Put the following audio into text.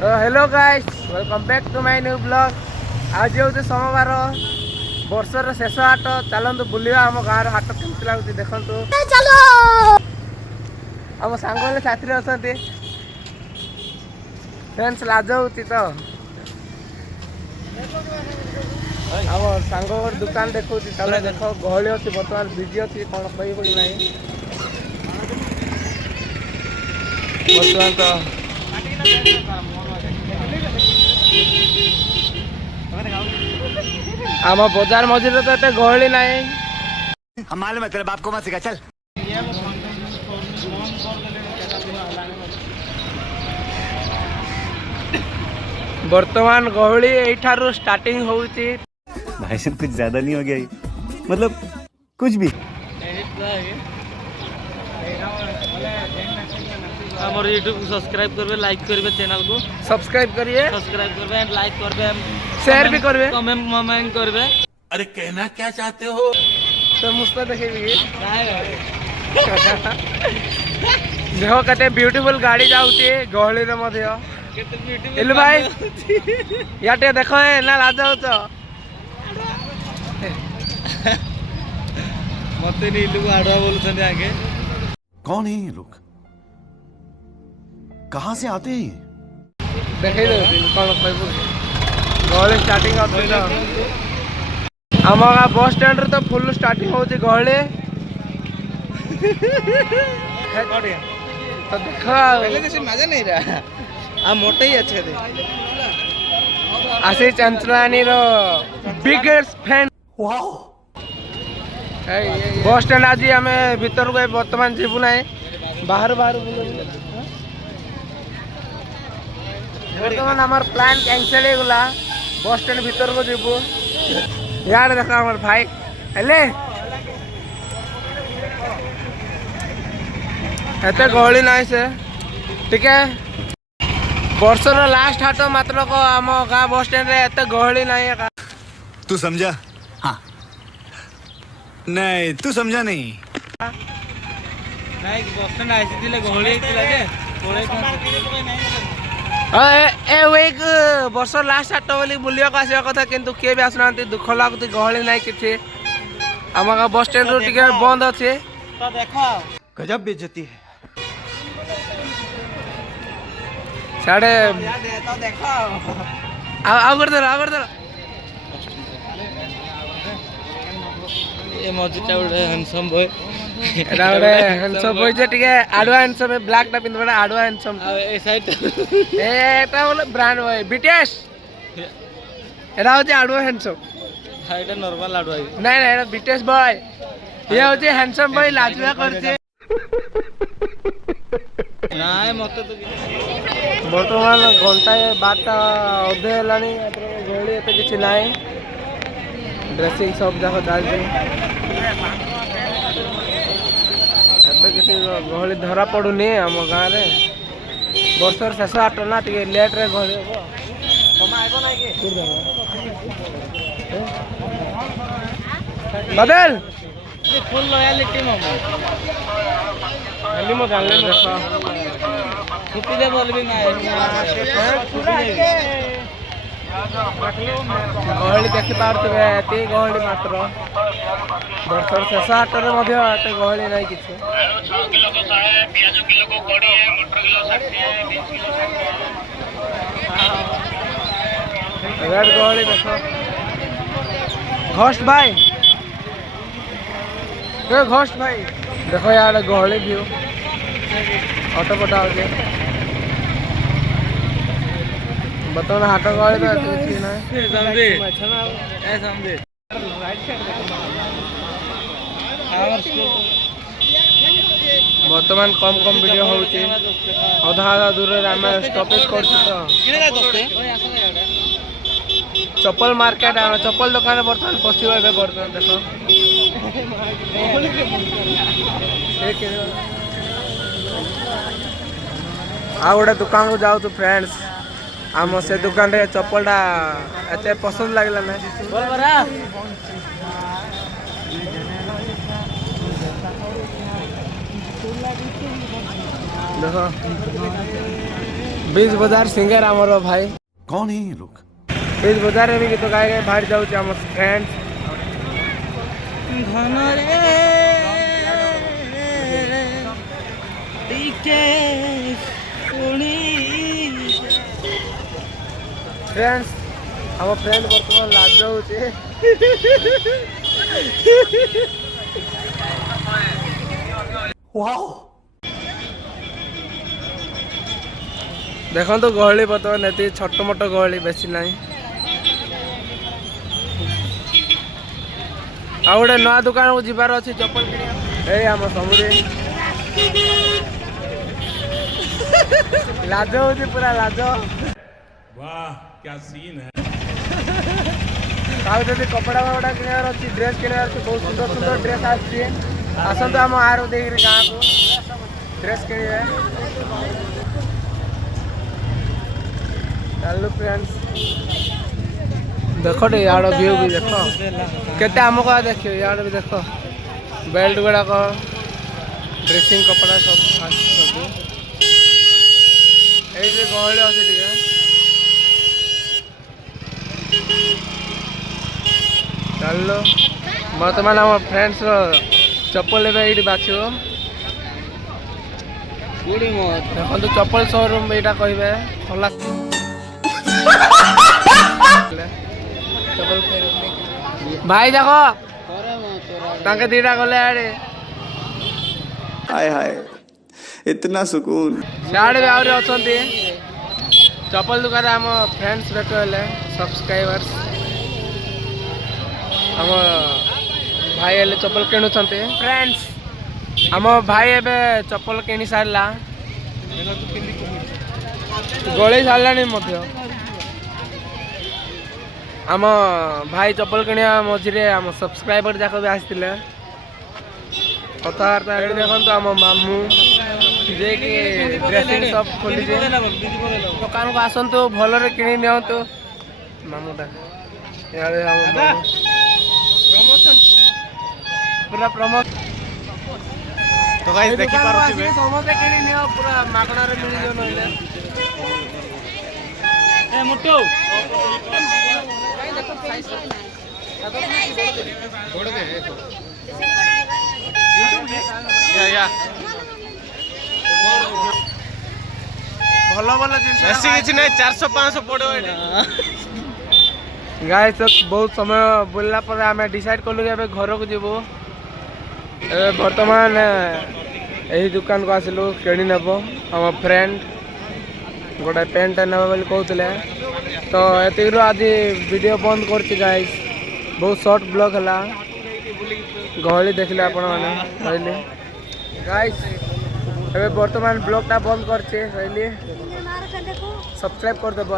Hello guys, welcome back to my new blog. आज हूँ सोमवार, वर्षर शेष हाट। चलतु बुलिया आम गाँव हाट केमती लगुच देखु। चलो आम सांग मैंने साथी अच्छा फ्रेंड्स लाज हो तो आम सांग दुकान देखो देख गहली अच्छी बर्तमान बिजी अच्छी कौन कही ना बर्तमान तो आम बजार मझे तो एत गहली ना हम मालूम है तेरे बाप को मत सिखा चल। वर्तमान गहली यही स्टार्टिंग होती। भाई साहब कुछ ज्यादा नहीं हो गया ये? मतलब कुछ भी। हमारे यूट्यूब को सब्सक्राइब करबे, लाइक करबे, चैनल को सब्सक्राइब करिए, सब्सक्राइब करबे एंड लाइक करबे, शेयर भी करबे, कमेंट करबे। अरे कहना क्या चाहते हो? तो मुझे देखेगी देखो कते ब्यूटीफुल गाड़ी जाऊँगी गहली इलु भाई याटे देखो ना लाज हो मत नहीं इल्लू को आड़वा बोलते आगे। कौन है ये लोग? कहाँ से आते हैं? देखे कौन गहली स्टार्टिंग आम बस स्टैंड तो फुल स्टार्टिंग होती गहली तो देख मजा नहीं रहा। आ मोटे ही अच्छे थे। आशीष चंचलानी रो बिगेस्ट फैन। बस स्टैंड आज आम भीतर को बर्तमान जीवु ना बाहर बाहर बर्तमान आम प्लान कैंसल होगा। बस स्टैंड भीतर को जीवु यार देख आम भाई हेले एत गहली ना से ठीक है वर्षर लास्ट हाट मात्र को आम गाँ बस स्टैंड रे एत गहली ना। तू समझा? हाँ नहीं तू समझा नहीं। नहीं बस स्टैंड आसी थिले गहली थिला जे एक वर्ष लास्ट हाट बोली बुलिया आसवा कथा किंतु किए भी आसुना दुख लगुच गहली ना कि आम गाँ बस स्टैंड टी बंद अच्छे। तो देखो गजब बेइज्जती है। साढ़े तो देखो आगर ये मस्जिद गोटे हैंडसम बॉय एटा गोटे हैंडसम बॉय जे टिके आडवा हैंडसम ब्लैक टा पिनबा आडवा हैंडसम ए साइड एटा बोले ब्रांड बॉय बीटीएस एटा होचे आडवा हैंडसम साइड नॉर्मल आडवा नहीं नहीं एटा बीटीएस बॉय ये होचे हैंडसम बॉय लाजवा करछे नाय मते तो बर्तमान घंटा 12टा अधे हेलानी गहली एत किसी ना ड्रेसिंग सब जाक चलती एत किसी गहली धरा पड़ूनी आम गाँव में वर्षर शेष हाट ना टे लेट रे गहली बदल फुल लॉयलिटी मम्मा खाली मो जान देख छुट्टी दे बोल भी ना गहली देखी पारे ये गहली मात्र वर्षर शेष हाट में गहली ना कि गहली देख घोस्ट भाई घोस्ट भाई देखो यार गहली व्यू ऑटो पटा हो बर्तमान हाट गहली बर्तमान कम कम वीडियो होची अधा आधा दूर आम स्टॉपेज कर चप्पल मार्केट आम चप्पल दुकान बर्तमान पशु बर्तमान देख आ गोटे दुकान को जाऊ फ्रेंड्स आम से दुकान रे चप्पलटा एत पसंद लगला ना देख बीच बाजार सिंगर आमर भाई कौन है ये लोग? बीच बाजार में गीत गाए गाए बाहर जाऊँ आम फ्रेंड्स फ्रेंड्स हम फ्रेंड बर्तमान लाज होचे देखो तो गहली बर्तमान ये छोट मोट गहली बेसी ना आ गोटे नया दुकान को जीवार अच्छी चप्पल आम समुद्री लाज हो पूरा लाज वाह क्या सीन है। जब कपड़ा फपड़ा किणार अच्छी ड्रेस किणार अच्छी बहुत सुंदर सुंदर ड्रेस आसतु आम आर देख गाँव को ड्रेस किणे चलो फ्रेंड्स देख यार व्यू भी देख केते आमको देखियो यार भी देख बेल्ट गुड़ाक ड्रेसिंग कपड़ा सब सब ये गहली अच्छे चलो बर्तमान आम फ्रेंड्स चप्पल ये बाछो देखो चप्पल शोरूम यहाँ कहे खोला भाई देखो तांके दीटा गले आड़े हाय हाय इतना सुकून सियाड़े भी आहरी अच्छा चप्पल दुकान आम फ्रेंड्स भेट हेले सब्सक्राइबर्स आम भाई हेले चप्पल किणुंट फ्रेंड्स आम भाई एबे चप्पल किणी सारा गले सारा आम भाई चप्पल किणा मझे आम सब्सक्राइबर जाक भी आसते कथबार्ता देखो आम मामू जे कि ड्रेसिंग सब खोली दुकान को आसतु भल कि मामूटा पूरा प्रमोशन तो गाइस देखि पारुथिबे समस्ते कि पूरा मागणार मिल ए मुट्टू भल भल जिन 400-500 पड़ो गाइस बहुत समय बुलला पर आम डिसाइड कलु घर को जीवु बर्तमान यही दुकान को आसलु किणी नेब आम फ्रेंड गोटे पेंट नेब बोली कहते तो ये आज वीडियो बंद कर गाइस बहुत शॉर्ट ब्लॉग है गहली देखले आपण मैंने कहले गाइस ए बर्तमान ब्लॉगटा बंद करछे कहली सब्सक्राइब कर देबो।